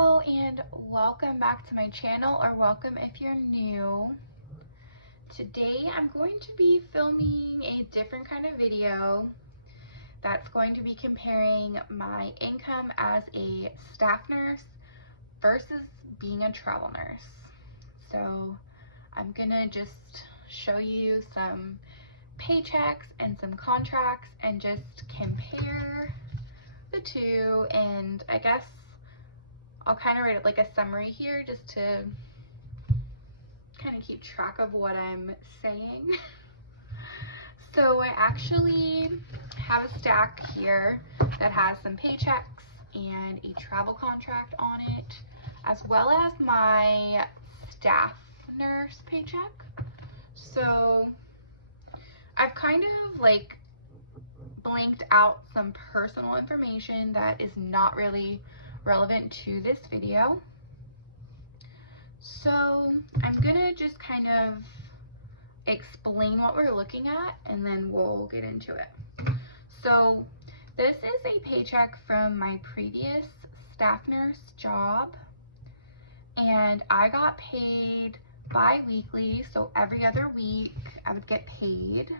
Hello and welcome back to my channel, or welcome if you're new. Today I'm going to be filming a different kind of video that's going to be comparing my income as a staff nurse versus being a travel nurse. So I'm gonna just show you some paychecks and some contracts and just compare the two, and I guess I'll kind of write like a summary here just to kind of keep track of what I'm saying. So I actually have a stack here that has some paychecks and a travel contract on it, as well as my staff nurse paycheck. So I've kind of like blanked out some personal information that is not really relevant to this video. So I'm gonna just kind of explain what we're looking at and then we'll get into it. So this is a paycheck from my previous staff nurse job, and I got paid bi-weekly, so every other week I would get paid.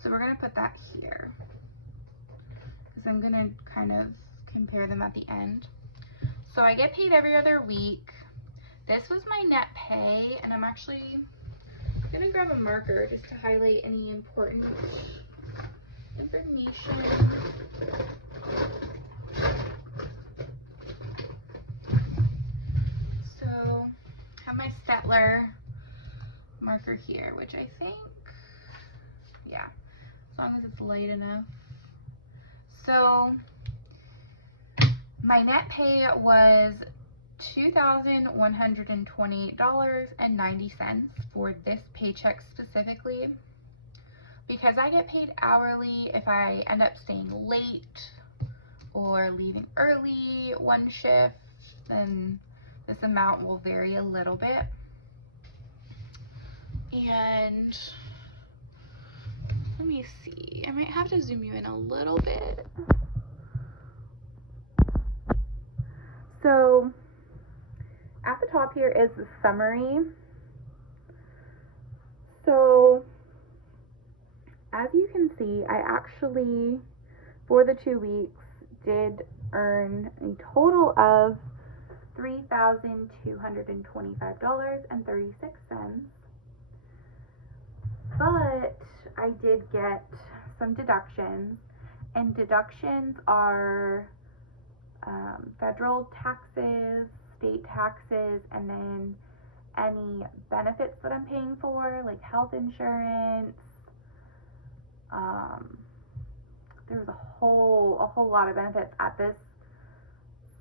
So we're gonna put that here, because I'm gonna kind of compare them at the end. So I get paid every other week. This was my net pay, and I'm actually gonna grab a marker just to highlight any important information. So I have my Settler marker here, which I think, yeah, as long as it's light enough. So my net pay was $2,128.90 for this paycheck specifically. Because I get paid hourly, if I end up staying late or leaving early one shift, then this amount will vary a little bit. And let me see, I might have to zoom you in a little bit. So at the top here is the summary. So as you can see, I actually, for the 2 weeks, did earn a total of $3,225.36. But I did get some deductions, and deductions are federal taxes, state taxes, and then any benefits that I'm paying for, like health insurance. There's a whole lot of benefits at this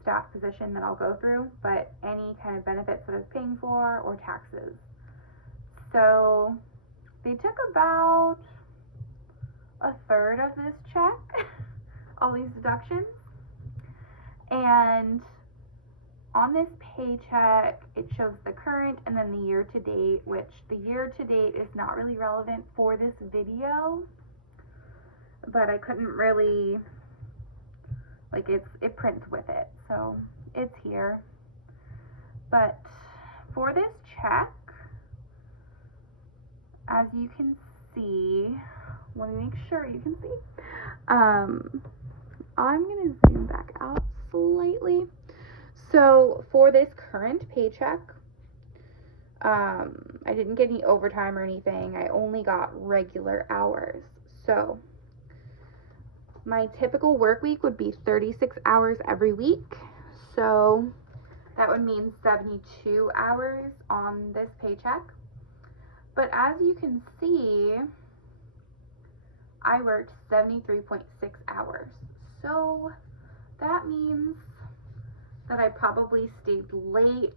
staff position that I'll go through, but any kind of benefits that I was paying for or taxes. So they took about a third of this check, all these deductions. And on this paycheck, it shows the current and then the year to date, which the year to date is not really relevant for this video, but I couldn't really, like, it prints with it, so it's here. But for this check, as you can see, let me make sure you can see, I'm gonna zoom back out slightly. So for this current paycheck, I didn't get any overtime or anything. I only got regular hours. So my typical work week would be 36 hours every week. So that would mean 72 hours on this paycheck. But as you can see, I worked 73.6 hours. So that means that I probably stayed late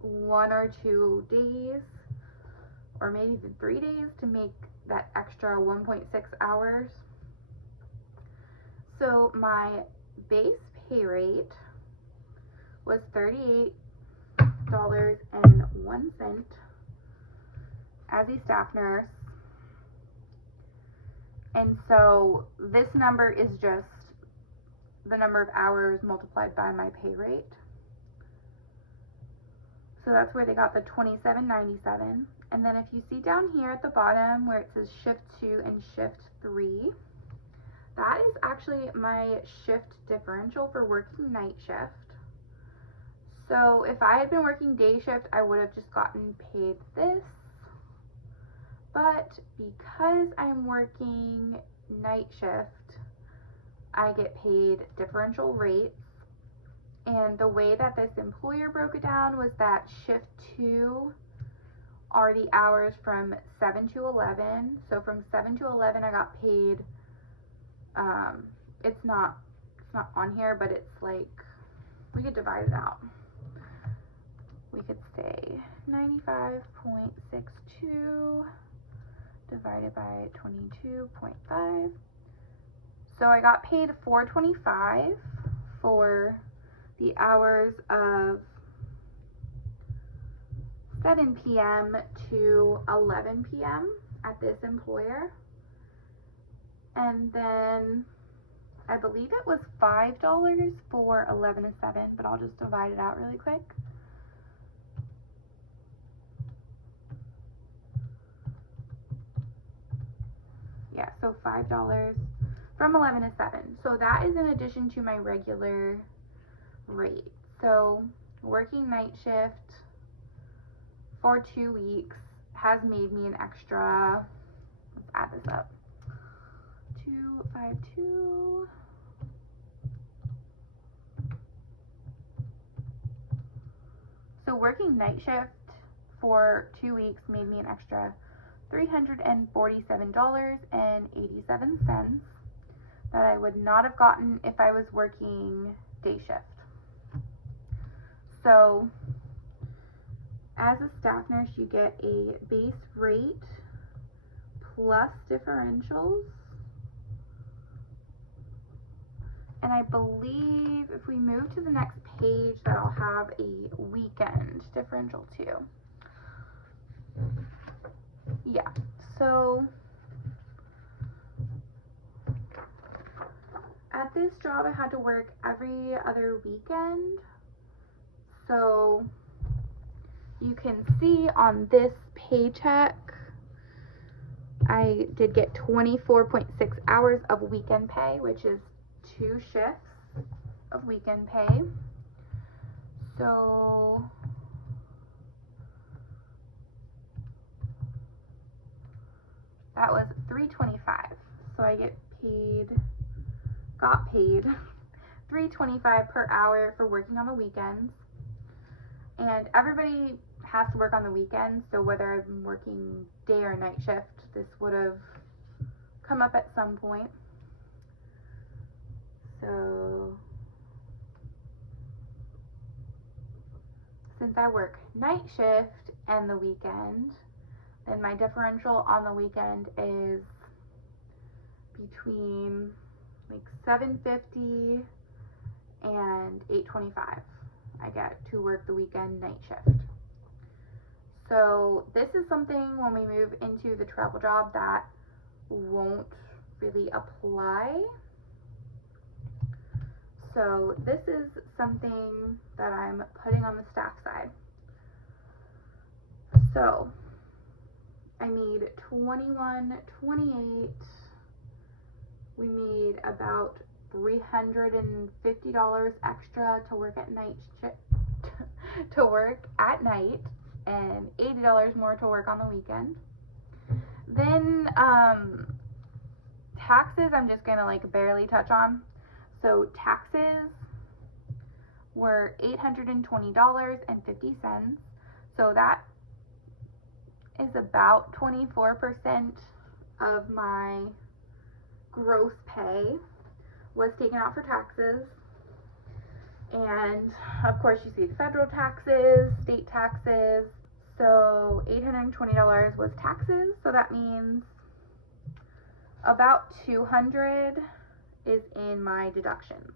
1 or 2 days, or maybe even 3 days, to make that extra 1.6 hours. So my base pay rate was $38.01 as a staff nurse. And so this number is just the number of hours multiplied by my pay rate. So that's where they got the $27.97. And then if you see down here at the bottom where it says shift 2 and shift 3, that is actually my shift differential for working night shift. So if I had been working day shift, I would have just gotten paid this. But because I'm working night shift, I get paid differential rates. And the way that this employer broke it down was that shift 2 are the hours from 7 to 11. So from 7 to 11 I got paid, it's not on here, but it's like, we could divide it out. We could say 95.62 divided by 22.5. So I got paid $4.25 for the hours of 7 p.m. to 11 p.m. at this employer. And then I believe it was $5 for 11 to 7, but I'll just divide it out really quick. Yeah, so $5 from 11 to 7. So that is in addition to my regular rate. So working night shift for 2 weeks has made me an extra, let's add this up, 252. So working night shift for 2 weeks made me an extra $347.87 that I would not have gotten if I was working day shift. So as a staff nurse, you get a base rate plus differentials. And I believe if we move to the next page that I'll have a weekend differential too. Yeah, so at this job I had to work every other weekend. So you can see on this paycheck, I did get 24.6 hours of weekend pay, which is 2 shifts of weekend pay. So that was $325. So I got paid $325 per hour for working on the weekends. And everybody has to work on the weekends, so whether I'm working day or night shift, this would have come up at some point. So since I work night shift and the weekend, then my differential on the weekend is between like $7.50 and $8.25. I get to work the weekend night shift. So this is something when we move into the travel job that won't really apply. So this is something that I'm putting on the staff side. So I made $21.28. We made about $350 extra to work at night and $80 more to work on the weekend. Then taxes I'm just gonna like barely touch on. So taxes were $820.50. So that is about 24% of my gross pay was taken out for taxes. And of course you see federal taxes, state taxes. So $820 was taxes, so that means about $200 is in my deductions.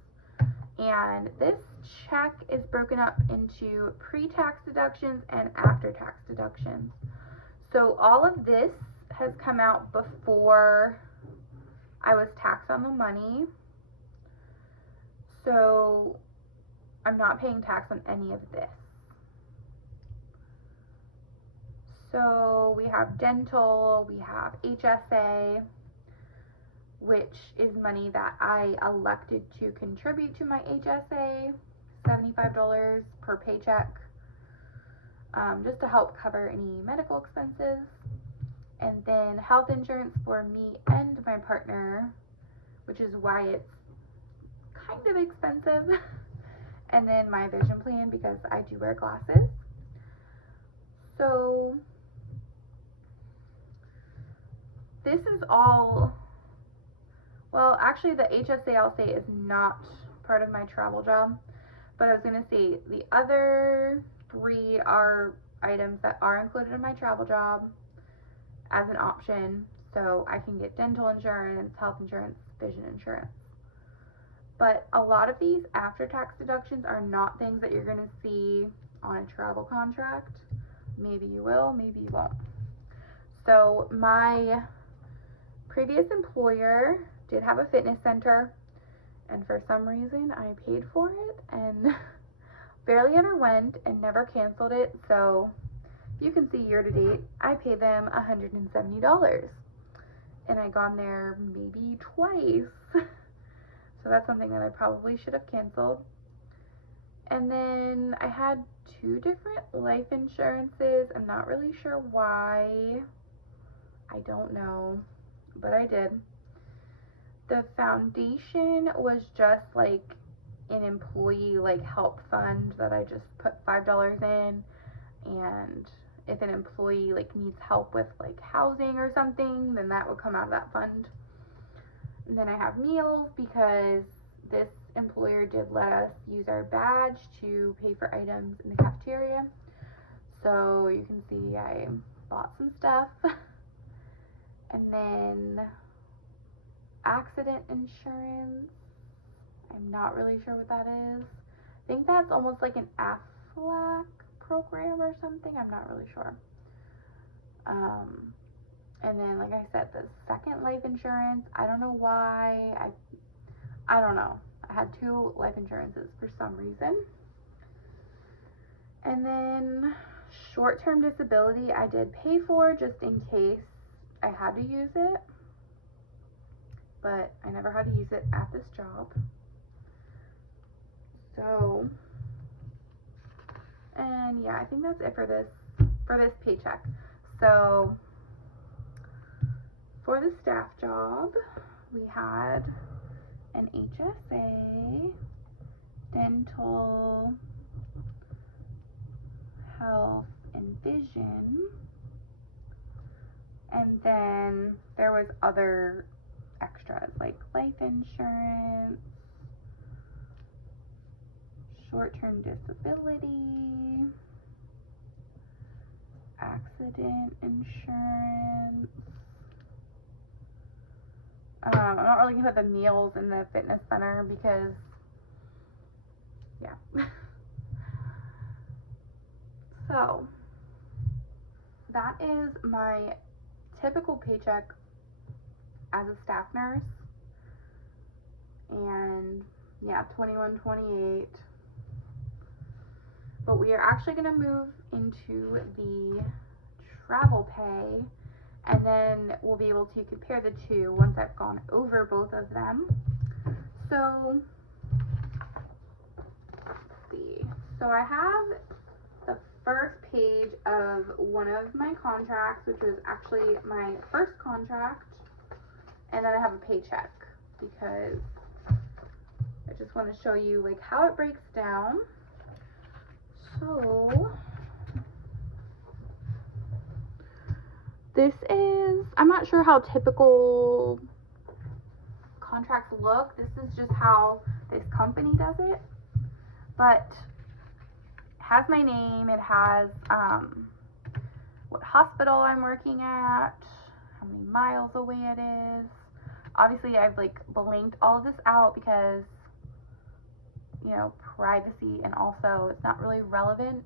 And this check is broken up into pre-tax deductions and after-tax deductions. So all of this has come out before I was taxed on the money. So I'm not paying tax on any of this. So we have dental, we have HSA, which is money that I elected to contribute to my HSA, $75 per paycheck, just to help cover any medical expenses. And then health insurance for me and my partner, which is why it's kind of expensive. And then my vision plan because I do wear glasses. So this is all, well, actually the HSA I'll say is not part of my travel job, but I was going to say the other 3 are items that are included in my travel job as an option, so I can get dental insurance, health insurance, vision insurance. But a lot of these after-tax deductions are not things that you're going to see on a travel contract. Maybe you will, maybe you won't. So my previous employer did have a fitness center, and for some reason I paid for it and barely ever went and never canceled it. So you can see year to date I paid them $170, and I gone there maybe twice. So that's something that I probably should have canceled. And then I had 2 different life insurances. I'm not really sure why. I don't know, but I did. The foundation was just like an employee like help fund that I just put $5 in, and if an employee like needs help with like housing or something, then that would come out of that fund. And then I have meals because this employer did let us use our badge to pay for items in the cafeteria. So you can see I bought some stuff. And then accident insurance, I'm not really sure what that is. I think that's almost like an AFLAC program or something. I'm not really sure. And then, like I said, the second life insurance, I don't know why. I don't know. I had 2 life insurances for some reason. And then short-term disability I did pay for just in case I had to use it, but I never had to use it at this job. So, and yeah, I think that's it for this paycheck. So for the staff job, we had an HSA, dental, health, and vision. And then there was other extras like life insurance, short-term disability, accident insurance. I'm not really gonna put the meals in the fitness center because, yeah. So that is my typical paycheck as a staff nurse, and yeah, $21.28. But we are actually going to move into the travel pay, and then we'll be able to compare the 2 once I've gone over both of them. So let's see. So I have the first page of one of my contracts, which was actually my first contract, and then I have a paycheck because I just want to show you like how it breaks down. So this is, I'm not sure how typical contracts look. This is just how this company does it, but it has my name, it has what hospital I'm working at, how many miles away it is. Obviously I've like blanked all of this out because, you know, privacy, and also it's not really relevant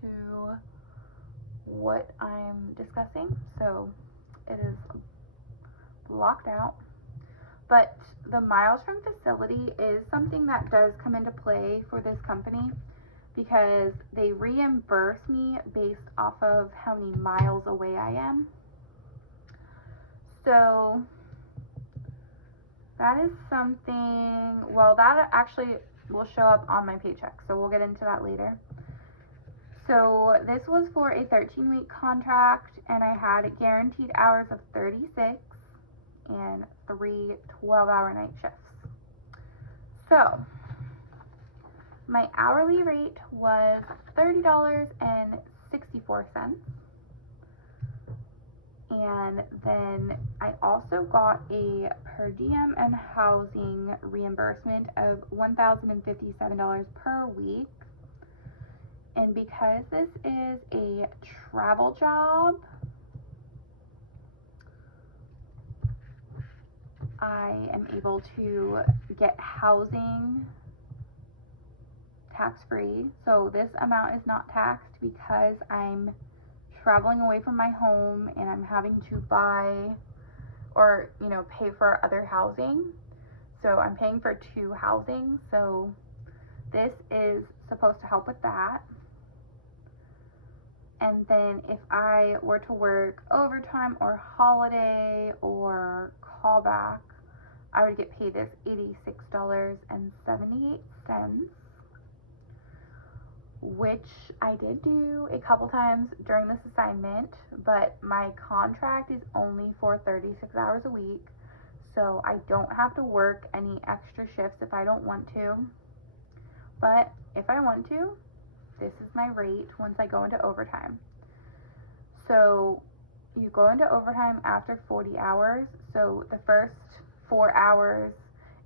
to what I'm discussing, so it is blocked out. But the miles from facility is something that does come into play for this company because they reimburse me based off of how many miles away I am. So that is something, well, that actually will show up on my paycheck, so we'll get into that later. So this was for a 13-week contract, and I had guaranteed hours of 36 and 3 12-hour night shifts. So my hourly rate was $30.64. And then I also got a per diem and housing reimbursement of $1,057 per week. And because this is a travel job, I am able to get housing tax-free. So this amount is not taxed because I'm traveling away from my home and I'm having to buy or, you know, pay for other housing. So I'm paying for 2 housing. So this is supposed to help with that. And then if I were to work overtime or holiday or callback, I would get paid this $86.78, which I did do a couple times during this assignment, but my contract is only for 36 hours a week, so I don't have to work any extra shifts if I don't want to. But if I want to, this is my rate once I go into overtime. So you go into overtime after 40 hours. So the first 4 hours,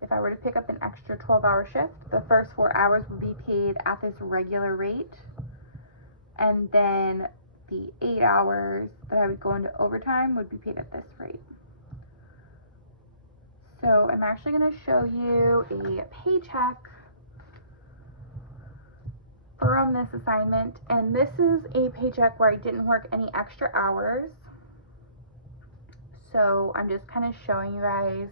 if I were to pick up an extra 12-hour shift, the first 4 hours would be paid at this regular rate. And then the 8 hours that I would go into overtime would be paid at this rate. So I'm actually going to show you a paycheck from this assignment, and this is a paycheck where I didn't work any extra hours. So I'm just kind of showing you guys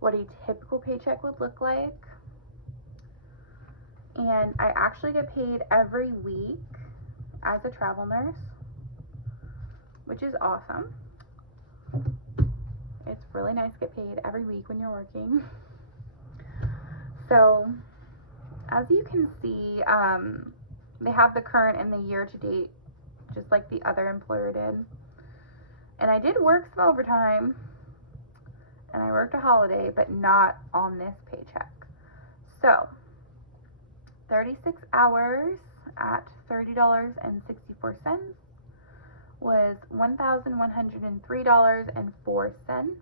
what a typical paycheck would look like. And I actually get paid every week as a travel nurse, which is awesome. It's really nice to get paid every week when you're working. So as you can see, they have the current and the year to date, just like the other employer did. And I did work some overtime, and I worked a holiday, but not on this paycheck. So 36 hours at $30.64 was $1,103.04.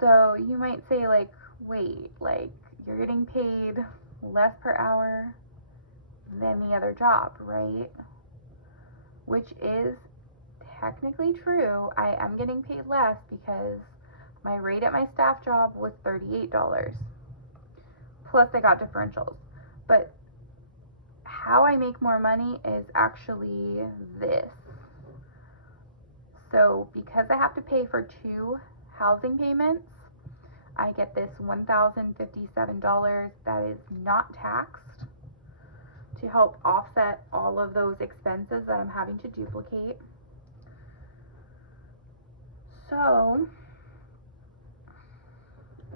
So you might say, like, wait, like, you're getting paid less per hour than the other job, right? Which is technically true. I am getting paid less because my rate at my staff job was $38. Plus I got differentials. But how I make more money is actually this. So because I have to pay for 2 housing payments, I get this $1,057 that is not taxed to help offset all of those expenses that I'm having to duplicate. So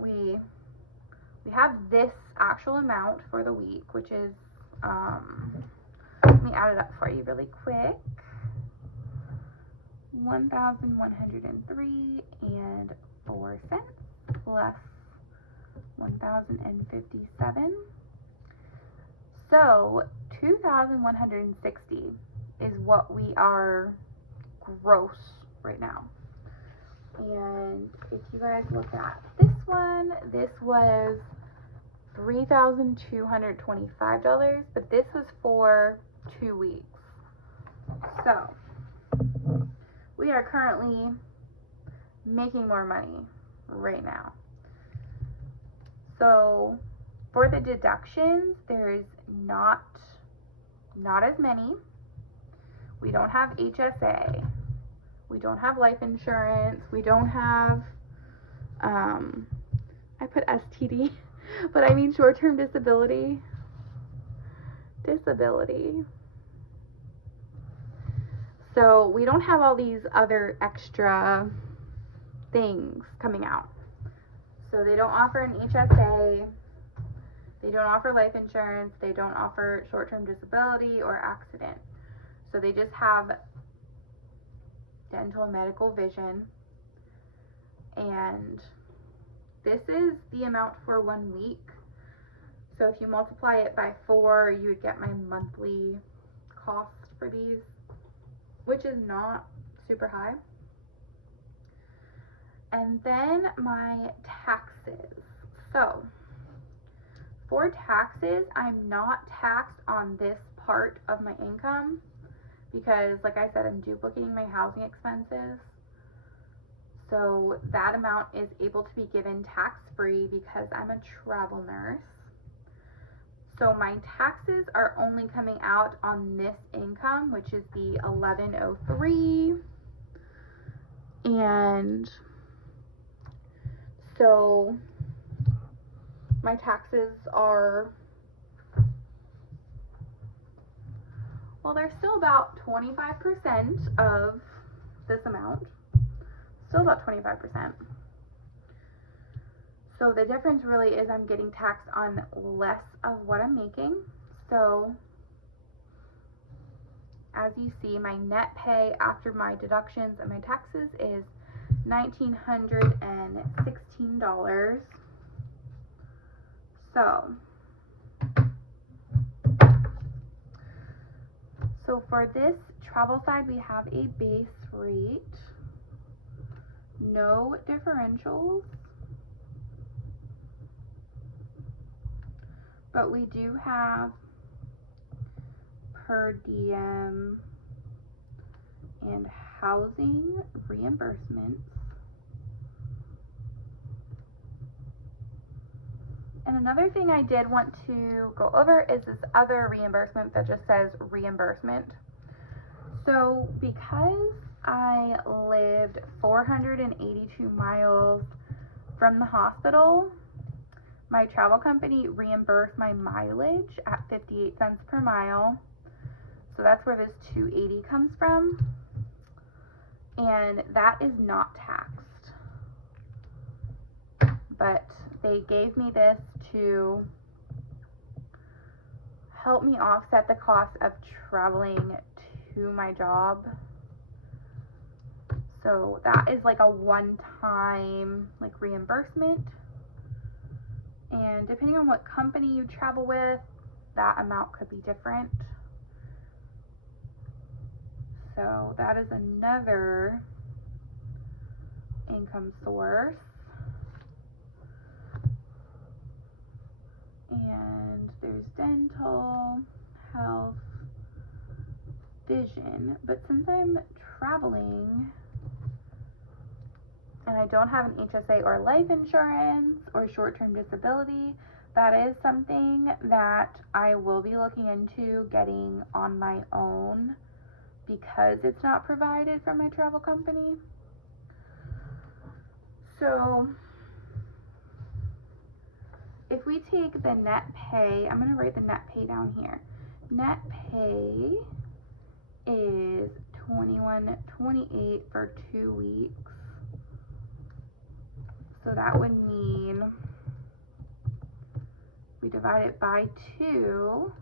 we have this actual amount for the week, which is, let me add it up for you really quick. 1,103.04 plus 1,057. So 2,160 is what we are gross right now. And if you guys look at this one, this was $3,225, but this was for 2 weeks. So we are currently making more money right now. So for the deductions, there is not as many. We don't have HSA. We don't have life insurance. We don't have I put STD, but I mean short-term disability. So we don't have all these other extra things coming out. So they don't offer an HSA, they don't offer life insurance, they don't offer short-term disability or accident. So they just have dental and medical vision. And this is the amount for 1 week. So if you multiply it by 4, you would get my monthly cost for these, which is not super high. And then my taxes. So for taxes, I'm not taxed on this part of my income because, like I said, I'm duplicating my housing expenses. So that amount is able to be given tax-free because I'm a travel nurse. So my taxes are only coming out on this income, which is the $1103. And so my taxes are, well, they're still about 25% of this amount. Still about 25%. So the difference really is I'm getting taxed on less of what I'm making. So as you see, my net pay after my deductions and my taxes is $1,916. So for this travel side, we have a base rate, no differentials, but we do have per diem and housing reimbursements. And another thing I did want to go over is this other reimbursement that just says reimbursement. So because I lived 482 miles from the hospital, my travel company reimbursed my mileage at 58 cents per mile. So that's where this 280 comes from. And that is not taxed. But they gave me this to help me offset the cost of traveling to my job. So that is like a one-time like reimbursement. And depending on what company you travel with, that amount could be different. So that is another income source. And there's dental, health, vision. But since I'm traveling and I don't have an HSA or life insurance or short-term disability, that is something that I will be looking into getting on my own because it's not provided from my travel company. So if we take the net pay, I'm going to write the net pay down here. Net pay is $21.28 for 2 weeks. So that would mean we divide it by 2,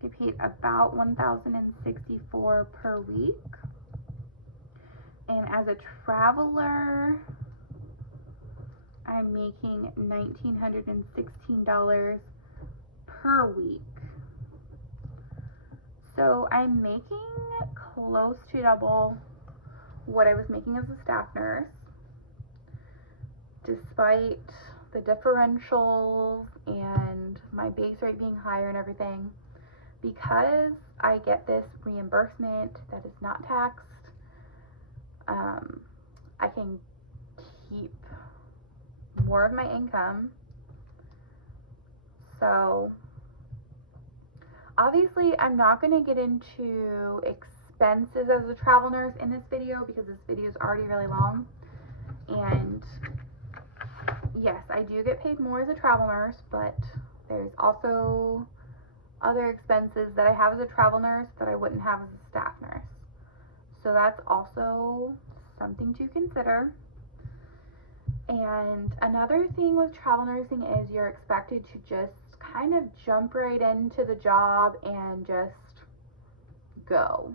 get paid about $1,064 per week. And as a traveler, I'm making $1,916 per week. So I'm making close to double what I was making as a staff nurse, despite the differentials and my base rate being higher and everything. Because I get this reimbursement that is not taxed, I can keep more of my income. So obviously I'm not going to get into expenses as a travel nurse in this video because this video is already really long, and yes, I do get paid more as a travel nurse, but there's also other expenses that I have as a travel nurse that I wouldn't have as a staff nurse. So that's also something to consider. And another thing with travel nursing is you're expected to just kind of jump right into the job and just go.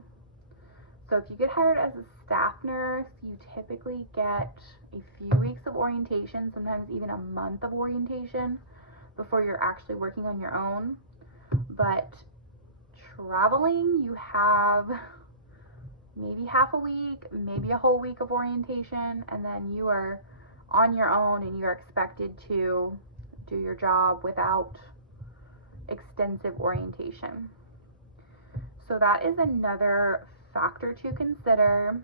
So if you get hired as a staff nurse, you typically get a few weeks of orientation, sometimes even a month of orientation before you're actually working on your own. But traveling, you have maybe half a week, maybe a whole week of orientation, and then you are on your own and you're expected to do your job without extensive orientation. So that is another factor to consider.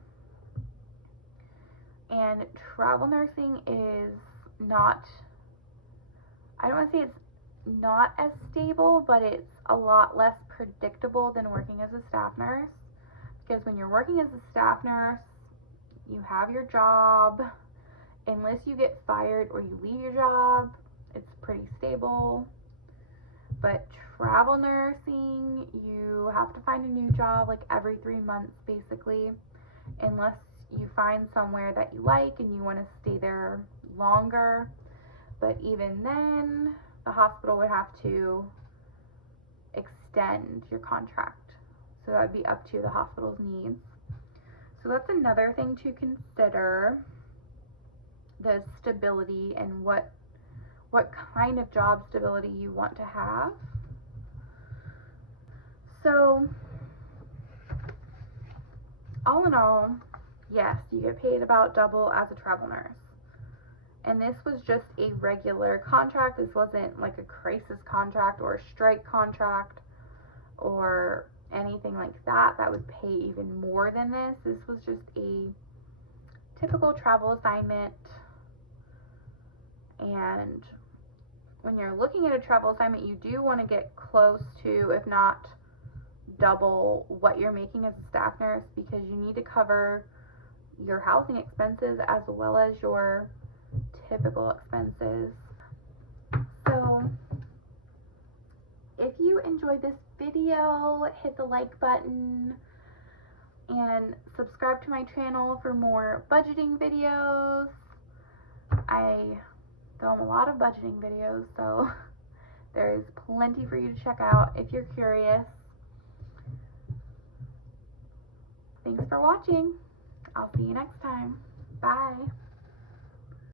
And travel nursing is not, I don't want to say it's not as stable, but it's a lot less predictable than working as a staff nurse. Because when you're working as a staff nurse, you have your job. Unless you get fired or you leave your job, it's pretty stable. But travel nursing, you have to find a new job like every 3 months basically, unless you find somewhere that you like and you want to stay there longer. But even then, the hospital would have to extend your contract. So that would be up to the hospital's needs. So that's another thing to consider, the stability and what kind of job stability you want to have. So all in all, yes, you get paid about double as a travel nurse. And this was just a regular contract. This wasn't like a crisis contract or a strike contract or anything like that that would pay even more than this. This was just a typical travel assignment. And when you're looking at a travel assignment, you do want to get close to, if not double, what you're making as a staff nurse, because you need to cover your housing expenses as well as your typical expenses. So if you enjoyed this video, hit the like button and subscribe to my channel for more budgeting videos. I film a lot of budgeting videos, so there is plenty for you to check out if you're curious. Thanks for watching. I'll see you next time. Bye.